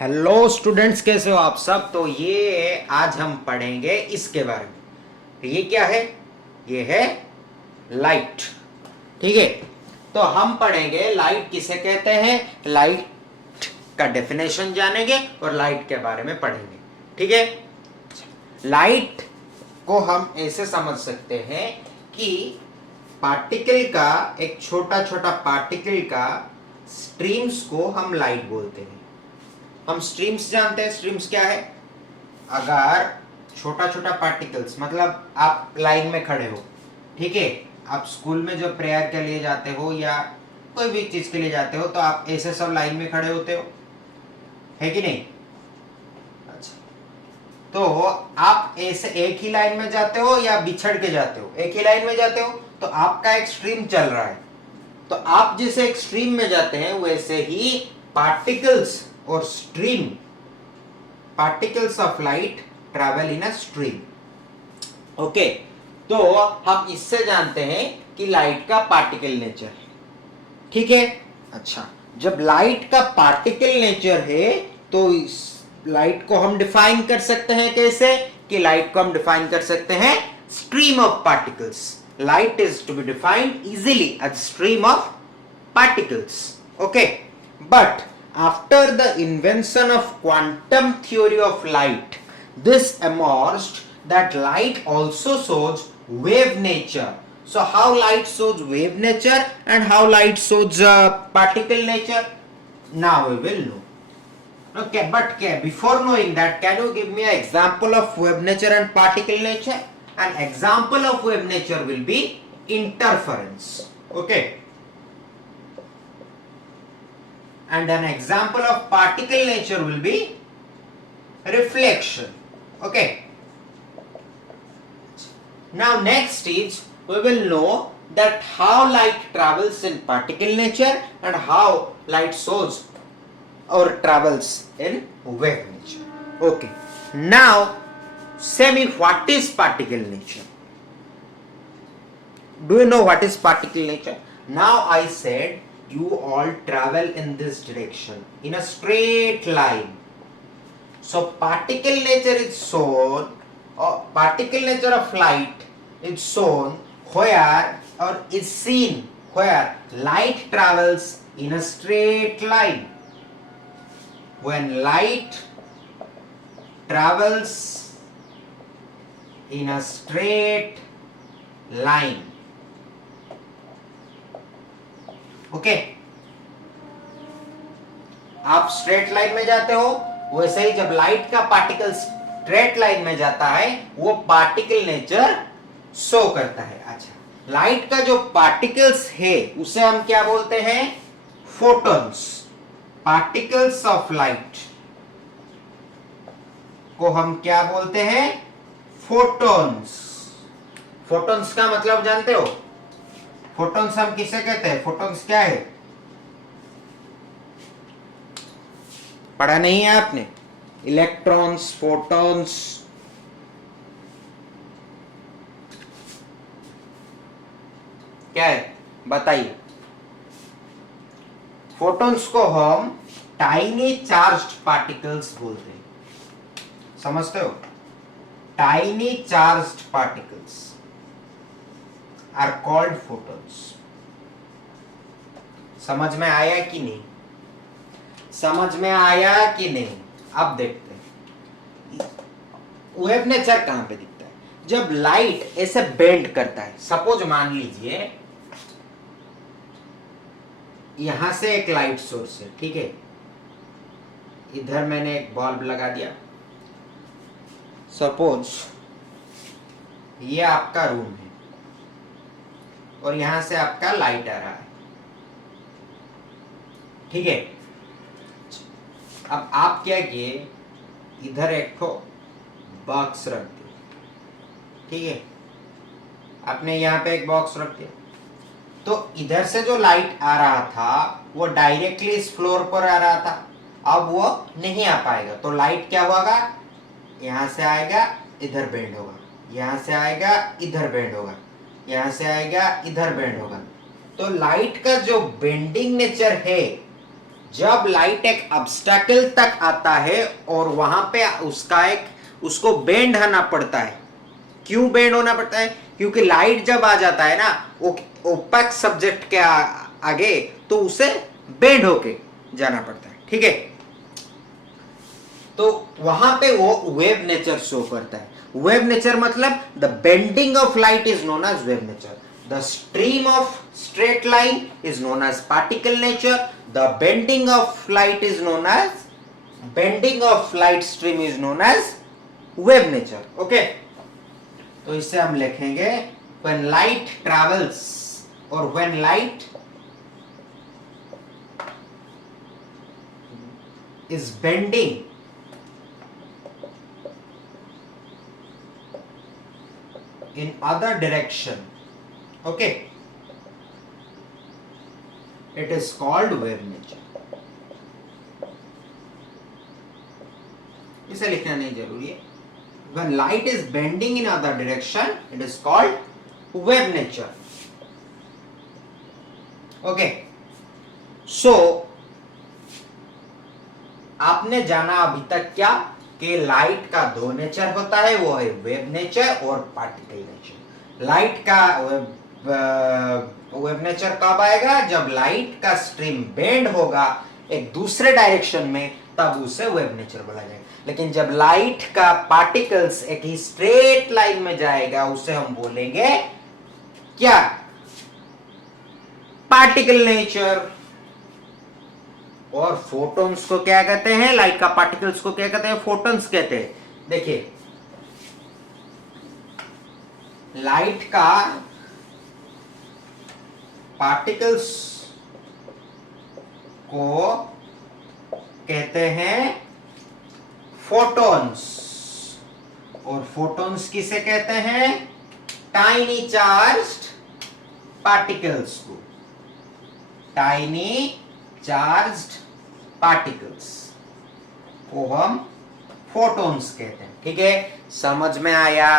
Hello students, कैसे हो आप सब। तो ये आज हम पढ़ेंगे इसके बारे में। ये क्या है? ये है लाइट। ठीक है, तो हम पढ़ेंगे लाइट किसे कहते हैं, लाइट का डेफिनेशन जानेंगे और लाइट के बारे में पढ़ेंगे। ठीक है, लाइट को हम ऐसे समझ सकते हैं कि पार्टिकल का, एक छोटा छोटा पार्टिकल का स्ट्रीम्स को हम लाइट बोलते हैं। हम स्ट्रीम्स जानते हैं। स्ट्रीम्स क्या है? अगर छोटा छोटा पार्टिकल्स, मतलब आप लाइन में खड़े हो, ठीक है, आप स्कूल में जब प्रेयर के लिए जाते हो या कोई भी चीज के लिए जाते हो तो आप ऐसे सब लाइन में खड़े होते हो, है कि नहीं? अच्छा, तो आप ऐसे एक ही लाइन में जाते हो या बिछड़ के जाते हो? एक ही लाइन में जाते हो, तो आपका एक स्ट्रीम चल रहा है। तो आप जिस एक स्ट्रीम में जाते हैं वैसे ही पार्टिकल्स और stream, particles of light travel in a stream. Okay, तो हम इससे जानते हैं कि लाइट का पार्टिकल नेचर है। ठीक है, अच्छा, जब लाइट का पार्टिकल नेचर है तो इस लाइट को हम डिफाइन कर सकते हैं कैसे? कि लाइट को हम डिफाइन कर सकते हैं stream of particles. Light is to be defined easily as stream of particles. Okay, but after the invention of quantum theory of light, this emerged that light also shows wave nature. So how light shows wave nature and how light shows particle nature, now we will know. Okay, but before knowing that, can you give me an example of wave nature and particle nature? An example of wave nature will be interference. Okay, and an example of particle nature will be reflection. Okay, now next is we will know that how light travels in particle nature and how light shows or travels in wave nature. Okay, now say me, what is particle nature? Do you know what is particle nature? Now I said you all travel in this direction in a straight line. So particle nature is shown, or particle nature of light is shown where, or is seen where light travels in a straight line. When light travels in a straight line. Okay, आप straight line में जाते हो, वैसे ही जब light का particle straight line में जाता है वो पार्टिकल नेचर शो करता है। अच्छा, लाइट का जो पार्टिकल्स है उसे हम क्या बोलते हैं? फोटॉन्स। पार्टिकल्स ऑफ लाइट को हम क्या बोलते हैं? फोटॉन्स। फोटॉन्स का मतलब जानते हो? फोटॉन्स हम किसे कहते हैं? फोटॉन्स क्या है? पढ़ा नहीं है आपने? Electrons, photons. क्या है बताइए? फोटॉन्स को हम टाइनी चार्ज्ड पार्टिकल्स बोलते हैं। समझते हो? Tiny charged particles are called photons. समझ में आया कि नहीं? समझ में आया कि नहीं? अब देखते हैं वेव नेचर कहां पे दिखता है। जब लाइट ऐसे बेंड करता है, सपोज मान लीजिए यहां से एक लाइट सोर्स है, ठीक है, इधर मैंने एक बल्ब लगा दिया। सपोज ये आपका रूम है और यहां से आपका लाइट आ रहा है, ठीक है। अब आप क्या किए, इधर एक ठो बॉक्स रख दिया, ठीक है, आपने यहां पे एक बॉक्स रख दिया, तो इधर से जो लाइट आ रहा था वो डायरेक्टली इस फ्लोर पर आ रहा था। अब वो नहीं आ पाएगा, तो लाइट क्या होगा? यहां से आएगा, इधर बेंड होगा, यहां से आएगा, इधर बेंड होगा, यहां से आएगा, इधर बेंड होगा। तो लाइट का जो बेंडिंग नेचर है जब लाइट एक ऑब्स्टेकल तक आता है और वहां पे उसको बेंड होना पड़ता है। क्यों बेंड होना पड़ता है? क्योंकि लाइट जब आ जाता है ना वो ओपेक सब्जेक्ट के आगे, तो उसे बेंड होके जाना पड़ता है। ठीक है, तो वहां पे वो वेव नेचर शो करता है। वेव नेचर मतलब the bending of light is known as wave nature. The stream of straight line is known as particle nature. The bending of light is known as bending of light stream is known as wave nature. Okay, तो इससे हम लिखेंगे when light travels or when light is bending in other direction, okay, it is called wave nature. इसे लिखना नहीं जरूरी है। When light is bending in other direction, it is called wave nature. Okay, so आपने जाना अभी तक क्या कि लाइट का दो नेचर होता है, वो है वेव नेचर और पार्टिकल नेचर। लाइट का वेव नेचर कब आएगा? जब लाइट का स्ट्रीम बेंड होगा एक दूसरे डायरेक्शन में, तब उसे वेव नेचर बोला जाएगा। लेकिन जब लाइट का पार्टिकल्स एक ही स्ट्रेट लाइन में जाएगा, उसे हम बोलेंगे क्या? Particle nature. और फोटॉन्स को क्या कहते हैं? लाइट का पार्टिकल्स को क्या कहते हैं? फोटॉन्स कहते हैं। देखिए, लाइट का पार्टिकल्स को कहते हैं फोटॉन्स। और फोटॉन्स किसे कहते हैं? टाइनी चार्ज्ड पार्टिकल्स को। टाइनी चार्ज्ड पार्टिकल्स को हम फोटॉन्स कहते हैं। ठीक है, समझ में आया?